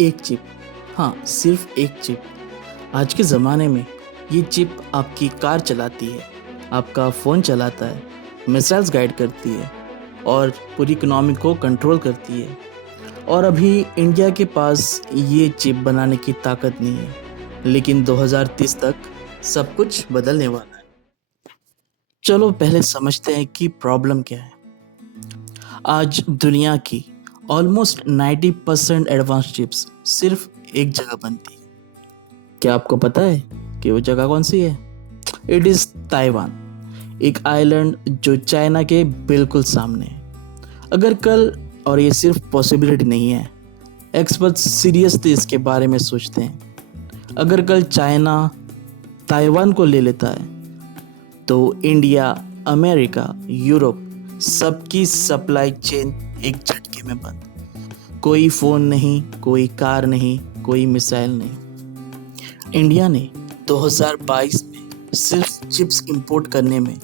एक चिप। हाँ, सिर्फ एक चिप। आज के ज़माने में ये चिप आपकी कार चलाती है, आपका फ़ोन चलाता है, मिसाइल्स गाइड करती है और पूरी इकोनॉमी को कंट्रोल करती है। और अभी इंडिया के पास ये चिप बनाने की ताकत नहीं है, लेकिन 2030 तक सब कुछ बदलने वाला है। चलो पहले समझते हैं कि प्रॉब्लम क्या है। आज दुनिया की ऑलमोस्ट 90% एडवांस चिप्स सिर्फ एक जगह बनती है। क्या आपको पता है कि वो जगह कौन सी है? इट इज़ ताइवान, एक आइलैंड जो चाइना के बिल्कुल सामने है। अगर कल, और ये सिर्फ पॉसिबिलिटी नहीं है, एक्सपर्ट्स सीरियसली इसके बारे में सोचते हैं, अगर कल चाइना ताइवान को ले लेता है तो इंडिया, अमेरिका, यूरोप सबकी सप्लाई चेन एक झटके में बंद। कोई फ़ोन नहीं, कोई कार नहीं, कोई मिसाइल नहीं। इंडिया ने 2022 में सिर्फ चिप्स इंपोर्ट करने में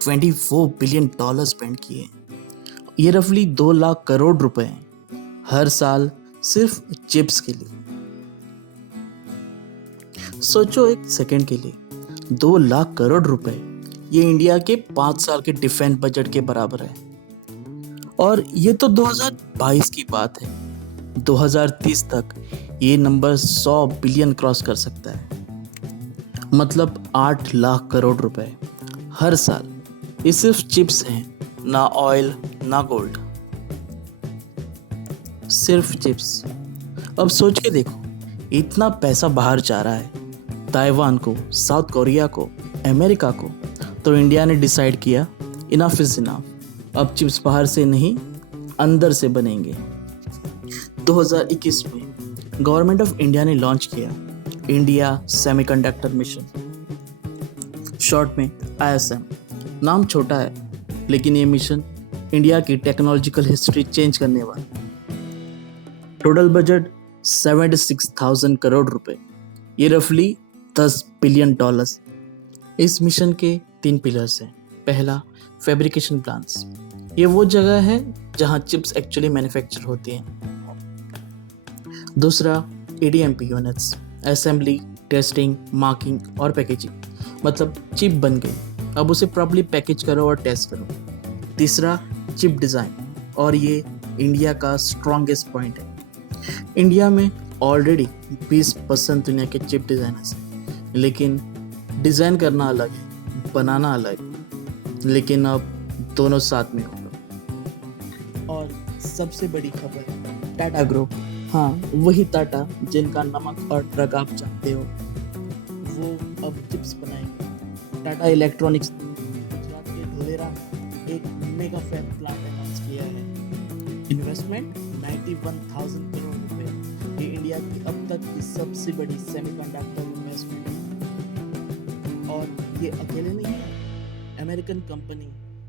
$24 बिलियन स्पेंड किए। ये रफली 2 लाख करोड़ रुपए हैं हर साल सिर्फ चिप्स के लिए। सोचो एक सेकंड के लिए, 2 लाख करोड़ रुपए, ये इंडिया के 5 साल के डिफेंस बजट के बराबर है। और ये तो 2022 की बात है। 2030 तक ये नंबर 100 बिलियन क्रॉस कर सकता है, मतलब 8 लाख करोड़ रुपए हर साल। ये सिर्फ चिप्स हैं, ना ऑयल ना गोल्ड, सिर्फ चिप्स। अब सोच के देखो, इतना पैसा बाहर जा रहा है, ताइवान को, साउथ कोरिया को, अमेरिका को, तो इंडिया ने डिसाइड किया इनफ इज इनफ। अब चिप्स बाहर से नहीं, अंदर से बनेंगे। 2021 में गवर्नमेंट ऑफ इंडिया ने लॉन्च किया इंडिया सेमीकंडक्टर मिशन, शॉर्ट में ISM। नाम छोटा है, लेकिन ये मिशन इंडिया की टेक्नोलॉजिकल हिस्ट्री चेंज करने वाला। टोटल बजट 76,000 करोड़ रुपए, ये रफली $10 बिलियन। इस मिशन के 3 पिलर्स हैं। पहला, फैब्रिकेशन प्लांट्स। ये वो जगह है जहां चिप्स एक्चुअली मैन्युफैक्चर होती हैं। दूसरा, ADMP units, assembly, testing, marking और पैकेजिंग। मतलब चिप बन गई, अब उसे प्रॉपर्ली पैकेज करो और टेस्ट करो। तीसरा, चिप डिज़ाइन, और ये इंडिया का स्ट्रॉन्गेस्ट पॉइंट है। इंडिया में ऑलरेडी 20% दुनिया के चिप डिज़ाइनर्स हैं, लेकिन डिज़ाइन करना अलग है, बनाना अलग। लेकिन अब दोनों साथ में होगा। और सबसे बड़ी खबर, टाटा ग्रुप, हाँ वही टाटा जिनका नमक और ट्रक आप जानते हो, वो अब चिप्स बनाएंगे। टाटा इलेक्ट्रॉनिक्स ने गुजरात के धोलेरा में एक मेगा फैब प्लांट अनाउंस किया है। इन्वेस्टमेंट 91,000 करोड़ रुपए। ये इंडिया की अब तक की सबसे बड़ी सेमीकंडक्टर इन्वेस्टमेंट है। और ये अकेले नहीं है, अमेरिकन कंपनी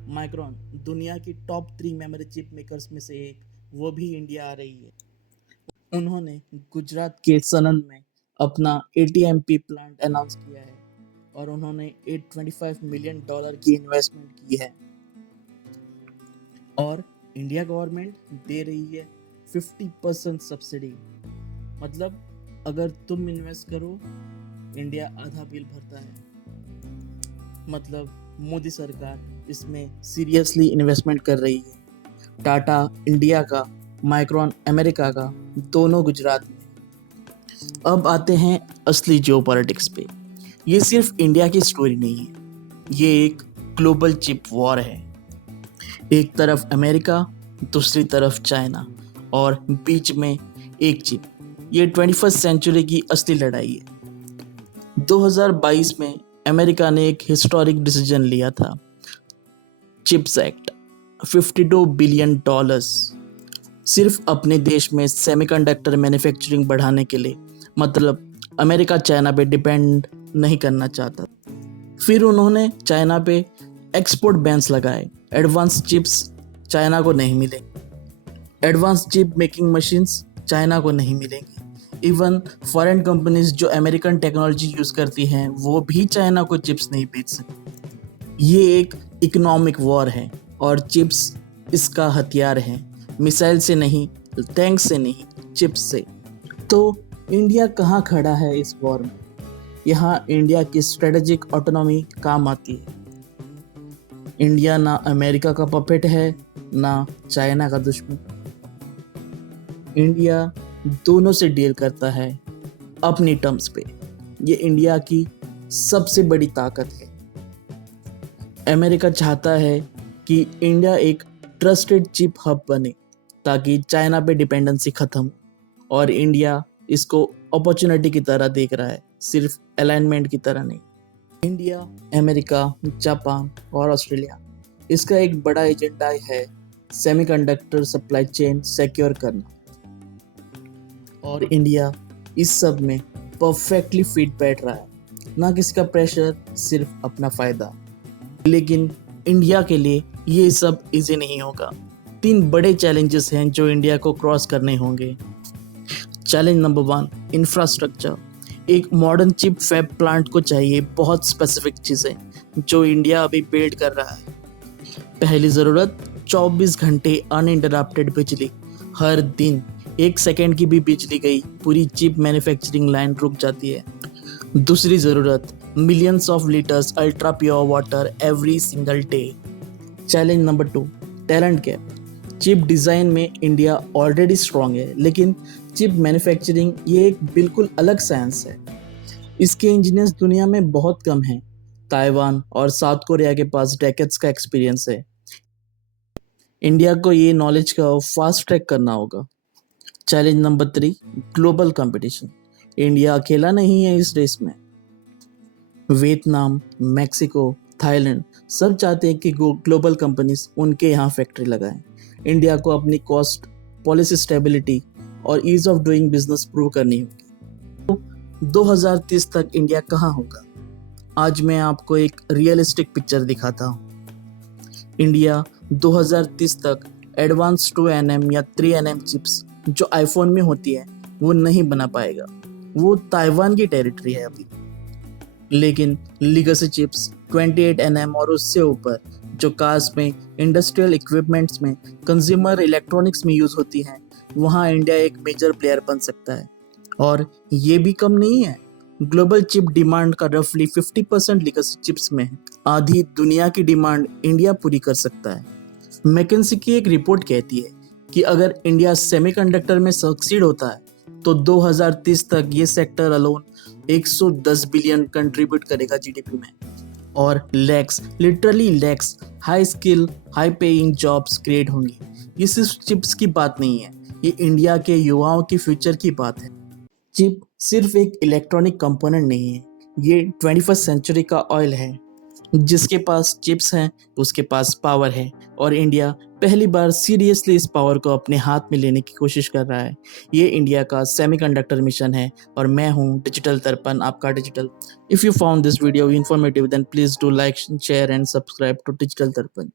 माइक्रॉन, दुनिया की टॉप 3 मेमोरी चिप मेकर्स में से एक, वो भी इंडिया आ रही है। उन्होंने गुजरात के सनंद में अपना ATMP प्लांट अनाउंस किया है और उन्होंने $825 मिलियन की इन्वेस्टमेंट की है। और इंडिया गवर्नमेंट दे रही है 50% सब्सिडी। मतलब अगर तुम इन्वेस्ट करो, इंडिया आधा बिल भरता है। मतलब मोदी सरकार इसमें सीरियसली इन्वेस्टमेंट कर रही है। टाटा इंडिया का, माइक्रॉन अमेरिका का, दोनों गुजरात में। अब आते हैं असली जियोपॉलिटिक्स पे। ये सिर्फ इंडिया की स्टोरी नहीं है, ये एक ग्लोबल चिप वॉर है। एक तरफ अमेरिका, दूसरी तरफ चाइना, और बीच में एक चिप। ये 21st सेंचुरी की असली लड़ाई है। 2022 में अमेरिका ने एक हिस्टोरिक डिसीजन लिया था, चिप्स एक्ट, $52 बिलियन सिर्फ अपने देश में सेमीकंडक्टर मैन्युफैक्चरिंग बढ़ाने के लिए। मतलब अमेरिका चाइना पे डिपेंड नहीं करना चाहता। फिर उन्होंने चाइना पे एक्सपोर्ट बैन्स लगाए। एडवांस चिप्स चाइना को नहीं मिलेंगे, advance chip making machines China को नहीं मिलेंगी। इवन फॉरेन कंपनीज जो अमेरिकन टेक्नोलॉजी यूज़ करती हैं, वो भी चाइना को चिप्स नहीं बेच सकती। ये एक इकोनॉमिक वॉर है और चिप्स इसका हथियार है। मिसाइल से नहीं, टैंक से नहीं, चिप्स से। तो इंडिया कहाँ खड़ा है इस वॉर में? यहाँ इंडिया की स्ट्रेटेजिक ऑटोनॉमी काम आती है। इंडिया ना अमेरिका का पपेट है, ना चाइना का दुश्मन। इंडिया दोनों से डील करता है अपनी टर्म्स पे। ये इंडिया की सबसे बड़ी ताकत है। अमेरिका चाहता है कि इंडिया एक ट्रस्टेड चिप हब बने ताकि चाइना पे डिपेंडेंसी खत्म हो, और इंडिया इसको अपॉर्चुनिटी की तरह देख रहा है, सिर्फ अलाइनमेंट की तरह नहीं। इंडिया, अमेरिका, जापान और ऑस्ट्रेलिया, इसका एक बड़ा एजेंडा है सेमीकंडक्टर सप्लाई चेन सिक्योर करना, और इंडिया इस सब में परफेक्टली फिट बैठ रहा है। ना किसी का प्रेशर, सिर्फ अपना फायदा। लेकिन इंडिया के लिए ये सब इजी नहीं होगा। 3 बड़े चैलेंजेस हैं जो इंडिया को क्रॉस करने होंगे। Challenge number 1, infrastructure. एक मॉडर्न चिप फैब प्लांट को चाहिए बहुत स्पेसिफिक चीज़ें जो इंडिया अभी बिल्ड कर रहा है। पहली ज़रूरत 24 घंटे अनइंटरप्टेड बिजली। हर दिन 1 सेकेंड की भी बिजली गई, पूरी चिप मैन्युफैक्चरिंग लाइन रुक जाती है। दूसरी ज़रूरत millions of litres ultra pure water every single day. Challenge number 2, talent gap. Chip design में इंडिया ऑलरेडी स्ट्रांग है, लेकिन चिप मैन्युफैक्चरिंग ये एक बिल्कुल अलग साइंस है। इसके इंजीनियर्स दुनिया में बहुत कम हैं। ताइवान और साउथ कोरिया के पास डेकेड्स का एक्सपीरियंस है। इंडिया को ये नॉलेज का फास्ट ट्रैक करना होगा। Challenge number 3, global competition. India अकेला नहीं है इस रेस में। वियतनाम, मैक्सिको, थाईलैंड सब चाहते हैं कि ग्लोबल कंपनीज उनके यहाँ फैक्ट्री लगाएं। इंडिया को अपनी कॉस्ट, पॉलिसी स्टेबिलिटी और ease of doing business prove करनी होगी। तो 2030 तक इंडिया कहाँ होगा? आज मैं आपको एक रियलिस्टिक पिक्चर दिखाता हूँ। इंडिया 2030 तक एडवांस 2nm या 3nm चिप्स जो आईफोन में होती है वो नहीं बना पाएगा। वो ताइवान की टेरिटरी है अभी। लेकिन लीगेसी चिप्स 28nm और उससे ऊपर जो कार्स में, इंडस्ट्रियल इक्विपमेंट्स में, कंज्यूमर इलेक्ट्रॉनिक्स में यूज़ होती हैं, वहाँ इंडिया एक मेजर प्लेयर बन सकता है। और ये भी कम नहीं है। ग्लोबल चिप डिमांड का रफली 50% लीगेसी चिप्स में है। आधी दुनिया की डिमांड इंडिया पूरी कर सकता है। मैकेंसी की एक रिपोर्ट कहती है कि अगर इंडिया सेमीकंडक्टर में सक्सीड होता है तो 2030 तक ये सेक्टर अलोन 110 बिलियन कंट्रीब्यूट करेगा जीडीपी में, और literally lakhs high skill, high paying jobs create होंगी। ये सिर्फ चिप्स की बात नहीं है, ये इंडिया के युवाओं की फ्यूचर की बात है। चिप सिर्फ एक इलेक्ट्रॉनिक कंपोनेंट नहीं है, ये 21st सेंचुरी का ऑयल है। जिसके पास चिप्स हैं उसके पास पावर है, और इंडिया पहली बार सीरियसली इस पावर को अपने हाथ में लेने की कोशिश कर रहा है। ये इंडिया का सेमीकंडक्टर मिशन है, और मैं हूँ डिजिटल दर्पण, आपका Digital. If you found this video informative then please do like, share and subscribe to Digital दर्पण।